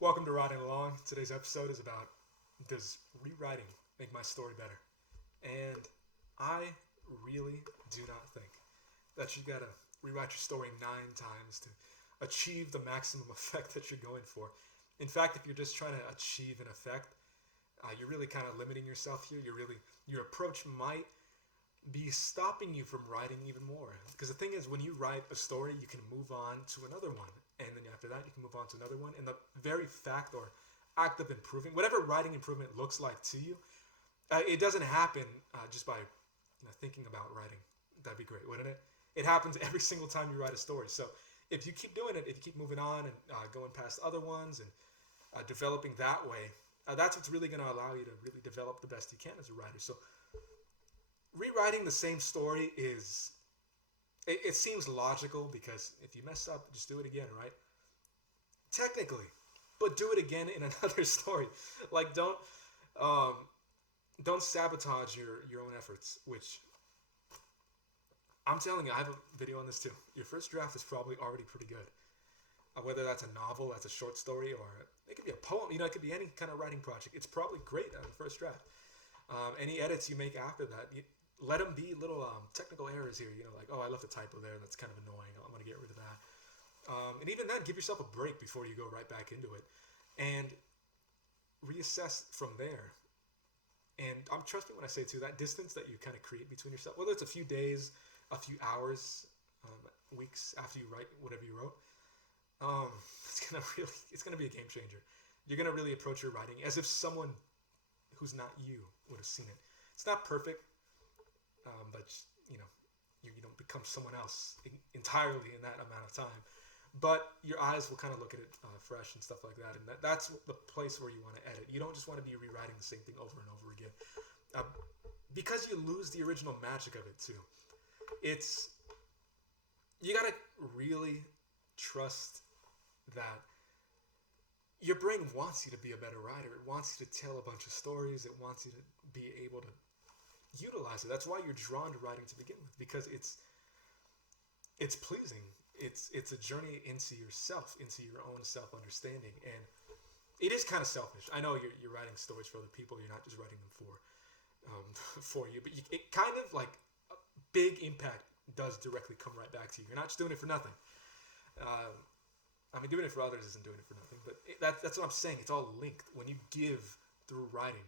Welcome to Riding Along. Today's episode is about, does rewriting make my story better? And I really do not think that you gotta rewrite your story 9 times to achieve the maximum effect that you're going for. In fact, if you're just trying to achieve an effect, you're really kind of limiting yourself here. Your approach might be stopping you from writing even more. Because the thing is, when you write a story, you can move on to another one. And then after that, you can move on to another one. And the very fact or act of improving, whatever writing improvement looks like to you, it doesn't happen just by thinking about writing. That'd be great, wouldn't it? It happens every single time you write a story. So if you keep doing it, if you keep moving on and going past other ones and developing that way, that's what's really going to allow you to really develop the best you can as a writer. So rewriting the same story it seems logical because if you mess up, just do it again, right? Technically, but do it again in another story. Like don't sabotage your own efforts. Which I'm telling you, I have a video on this too. Your first draft is probably already pretty good. Whether that's a novel, that's a short story, or it could be a poem. It could be any kind of writing project. It's probably great on the first draft. Any edits you make after that, let them be little technical errors here. Like, oh, I left a typo there. That's kind of annoying. I'm going to get rid of that. And even then, give yourself a break before you go right back into it. And reassess from there. And I'm trusting when I say, too, that distance that you kind of create between yourself, whether it's a few days, a few hours, weeks after you write whatever you wrote, it's gonna be a game changer. You're gonna really approach your writing as if someone who's not you would have seen it. It's not perfect, but you don't become someone else entirely in that amount of time. But your eyes will kind of look at it fresh and stuff like that, and that's the place where you want to edit. You don't just want to be rewriting the same thing over and over again, because you lose the original magic of it too. You gotta really trust that your brain wants you to be a better writer. It wants you to tell a bunch of stories. It wants you to be able to utilize it. That's why you're drawn to writing to begin with, because it's pleasing. It's a journey into yourself, into your own self-understanding, and it is kind of selfish. I know you're writing stories for other people. You're not just writing them for you, but it kind of like a big impact does directly come right back to you. You're not just doing it for nothing. Doing it for others isn't doing it for nothing, but that's what I'm saying. It's all linked. When you give through writing,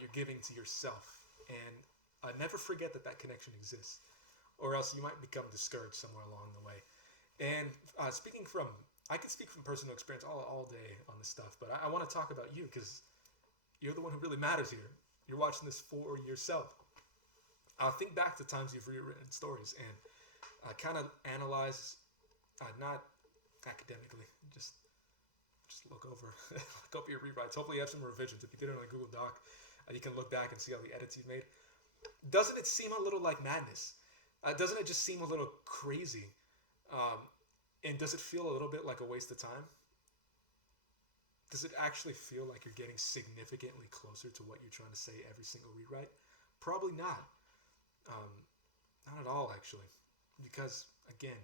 you're giving to yourself. And never forget that connection exists, or else you might become discouraged somewhere along the way. And I could speak from personal experience all day on this stuff, but I want to talk about you because you're the one who really matters here. You're watching this for yourself. Think back to times you've rewritten stories and kind of analyze, not academically, just look over your rewrites. Hopefully you have some revisions. If you did it on a Google Doc, you can look back and see all the edits you've made. Doesn't it seem a little like madness? Doesn't it just seem a little crazy? And does it feel a little bit like a waste of time? Does it actually feel like you're getting significantly closer to what you're trying to say every single rewrite? Probably not. Not at all, actually. Because, again,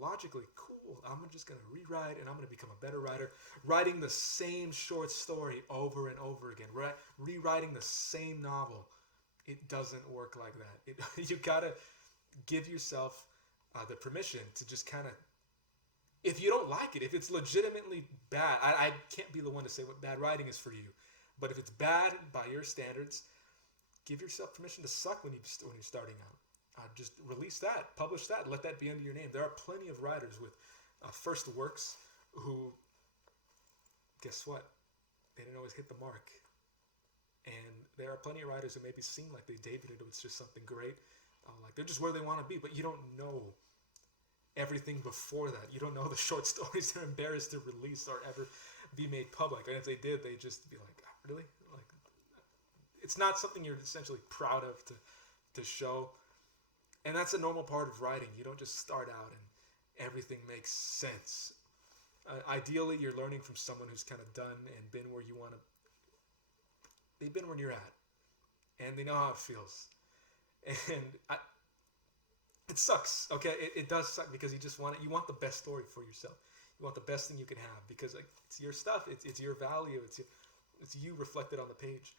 logically, cool, I'm just going to rewrite and I'm going to become a better writer. Writing the same short story over and over again. Rewriting the same novel. It doesn't work like that. You got to give yourself the permission to just kind of, if you don't like it, if it's legitimately bad, I can't be the one to say what bad writing is for you. But if it's bad by your standards, give yourself permission to suck when you're starting out. Just release that, publish that, let that be under your name. There are plenty of writers with first works who, guess what? They didn't always hit the mark. And there are plenty of writers who maybe seem like they debuted with just something great. Like they're just where they want to be, but you don't know everything before that. You don't know the short stories they're embarrassed to release or ever be made public. And if they did, they'd just be like, really? Like, it's not something you're essentially proud of to show. And that's a normal part of writing. You don't just start out and everything makes sense. Ideally, you're learning from someone who's kind of done and been where you want to. They've been where you're at, and they know how it feels. And it sucks. Okay, it does suck because you just want it. You want the best story for yourself. You want the best thing you can have because like, it's your stuff. It's your value. It's you reflected on the page.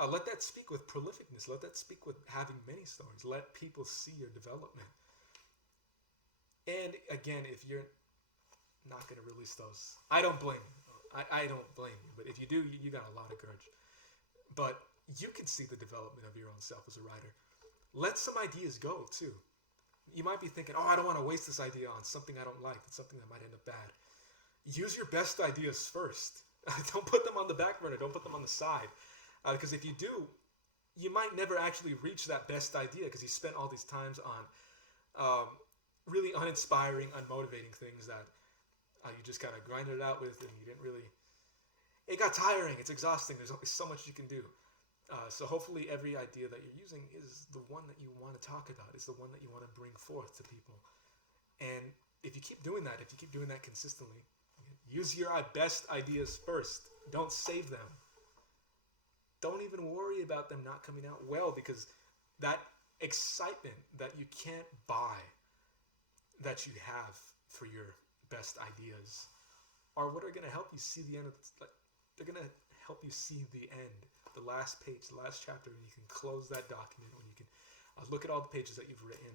Let that speak with prolificness. Let that speak with having many stories. Let people see your development. And again, if you're not going to release those, I don't blame you. I don't blame you. But if you do, you got a lot of courage. But you can see the development of your own self as a writer. Let some ideas go too. You might be thinking, oh, I don't want to waste this idea on something I don't like. It's something that might end up bad. Use your best ideas first. Don't put them on the back burner. Don't put them on the side. Because if you do, you might never actually reach that best idea because you spent all these times on really uninspiring, unmotivating things that you just kind of grinded it out with and you didn't really... It got tiring. It's exhausting. There's only so much you can do. So hopefully every idea that you're using is the one that you want to talk about. Is the one that you want to bring forth to people. And if you keep doing that, if you keep doing that consistently, use your best ideas first. Don't save them. Don't even worry about them not coming out well because that excitement that you can't buy that you have for your best ideas are what are going to help you see the end of they're going to help you see the end, the last page, the last chapter, when you can close that document, when you can look at all the pages that you've written,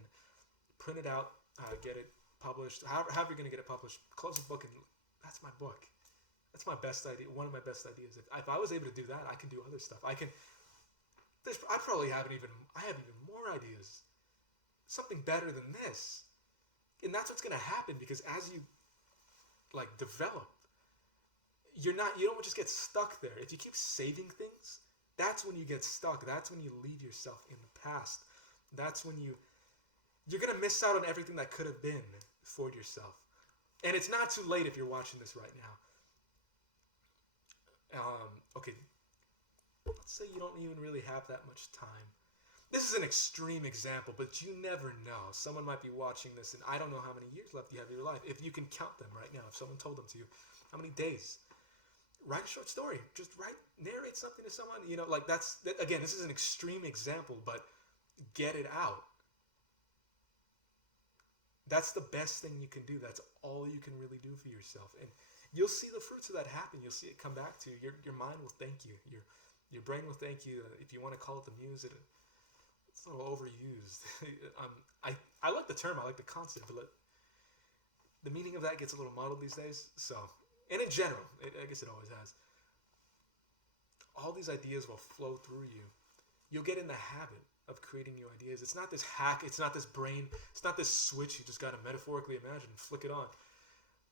print it out, get it published, however you're going to get it published, close the book, and that's my book. That's my best idea. One of my best ideas. If I was able to do that, I can do other stuff. I have even more ideas. Something better than this. And that's what's going to happen because as you develop, you don't just get stuck there. If you keep saving things, that's when you get stuck. That's when you leave yourself in the past. That's when you're going to miss out on everything that could have been for yourself. And it's not too late if you're watching this right now. Okay, let's say you don't even really have that much time. This is an extreme example, but you never know. Someone might be watching this, and I don't know how many years left you have in your life. If you can count them right now, if someone told them to you, how many days? Write a short story. Just narrate something to someone. Again, this is an extreme example, but get it out. That's the best thing you can do. That's all you can really do for yourself. And you'll see the fruits of that happen. You'll see it come back to you. Your mind will thank you. Your brain will thank you. If you want to call it the muse, it's a little overused. I like the term. I like the concept, but the meaning of that gets a little muddled these days. So, and in general, I guess it always has. All these ideas will flow through you. You'll get in the habit of creating new ideas. It's not this hack. It's not this brain. It's not this switch you just got to metaphorically imagine and flick it on.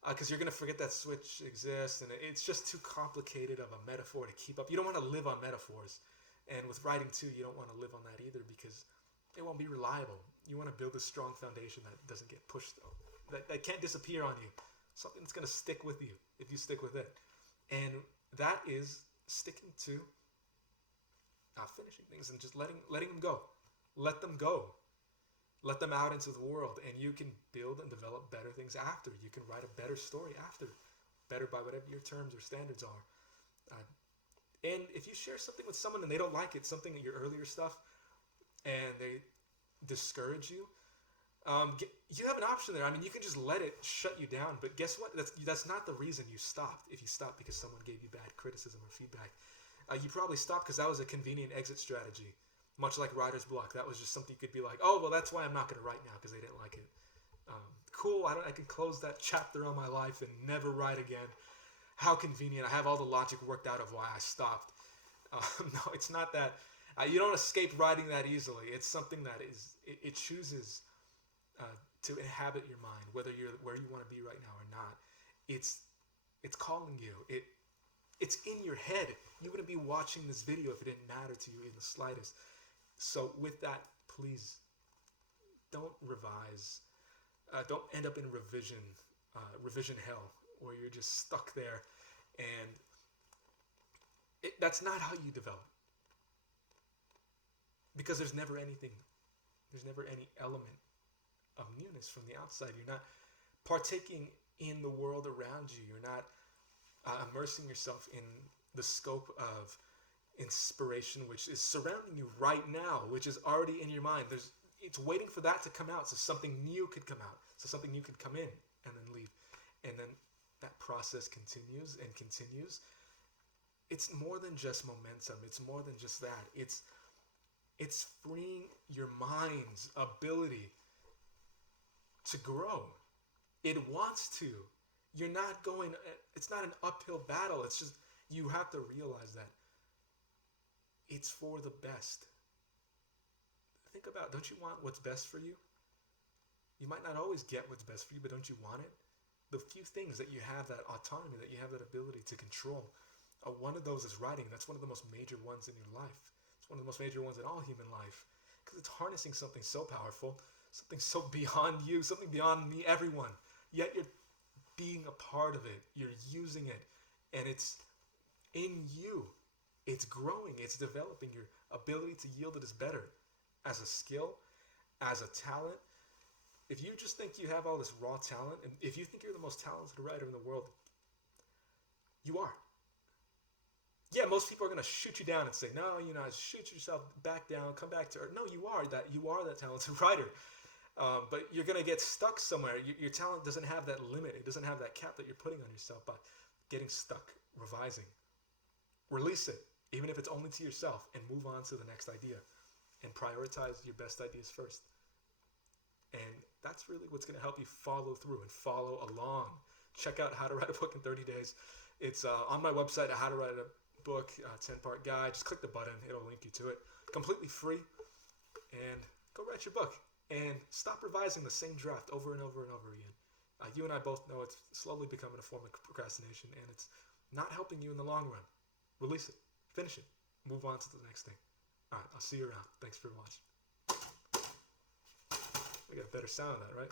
Because you're going to forget that switch exists, and it's just too complicated of a metaphor to keep up. You don't want to live on metaphors. And with writing, too, you don't want to live on that either because it won't be reliable. You want to build a strong foundation that doesn't get pushed, that can't disappear on you. Something that's going to stick with you if you stick with it. And that is sticking to finishing things and just letting them go. Let them go. Let them out into the world, and you can build and develop better things after. You can write a better story after, better by whatever your terms or standards are. And if you share something with someone and they don't like it, something in your earlier stuff, and they discourage you, you have an option there. I mean, you can just let it shut you down, but guess what? That's not the reason you stopped. If you stopped because someone gave you bad criticism or feedback, you probably stopped because that was a convenient exit strategy. Much like writer's block, that was just something you could be like, oh, well, that's why I'm not going to write now because they didn't like it. Cool, I can close that chapter on my life and never write again. How convenient. I have all the logic worked out of why I stopped. No, it's not that. You don't escape writing that easily. It's something that it chooses to inhabit your mind, whether you're where you want to be right now or not. It's calling you. It's in your head. You wouldn't be watching this video if it didn't matter to you in the slightest. So with that, please don't revise. Don't end up in revision hell, where you're just stuck there, and that's not how you develop. Because there's never any element of newness from the outside. You're not partaking in the world around you. You're not immersing yourself in the scope of inspiration, which is surrounding you right now, which is already in your mind. It's waiting for that to come out, so something new could come out, so something new could come in and then leave. And then process continues and continues, it's more than just momentum. It's more than just that. It's freeing your mind's ability to grow. It wants to. You're not going, it's not an uphill battle. It's just, you have to realize that it's for the best. Think about, don't you want what's best for you? You might not always get what's best for you, but don't you want it? The few things that you have that autonomy, that you have that ability to control, one of those is writing. That's one of the most major ones in your life. It's one of the most major ones in all human life, because it's harnessing something so powerful, something so beyond you, something beyond me, everyone. Yet you're being a part of it. You're using it, and it's in you. It's growing. It's developing. Your ability to yield it is better as a skill, as a talent. If you just think you have all this raw talent, and if you think you're the most talented writer in the world, you are. Yeah, most people are going to shoot you down and say, no, shoot yourself back down, come back to earth. No, you are that talented writer. But you're going to get stuck somewhere. Your talent doesn't have that limit. It doesn't have that cap that you're putting on yourself by getting stuck, revising. Release it, even if it's only to yourself, and move on to the next idea. And prioritize your best ideas first. And that's really what's going to help you follow through and follow along. Check out How to Write a Book in 30 Days. It's on my website, How to Write a Book, 10-part guide. Just click the button. It'll link you to it. Completely free. And go write your book. And stop revising the same draft over and over and over again. You and I both know it's slowly becoming a form of procrastination, and it's not helping you in the long run. Release it. Finish it. Move on to the next thing. All right, I'll see you around. Thanks for watching. I got a better sound of that, right?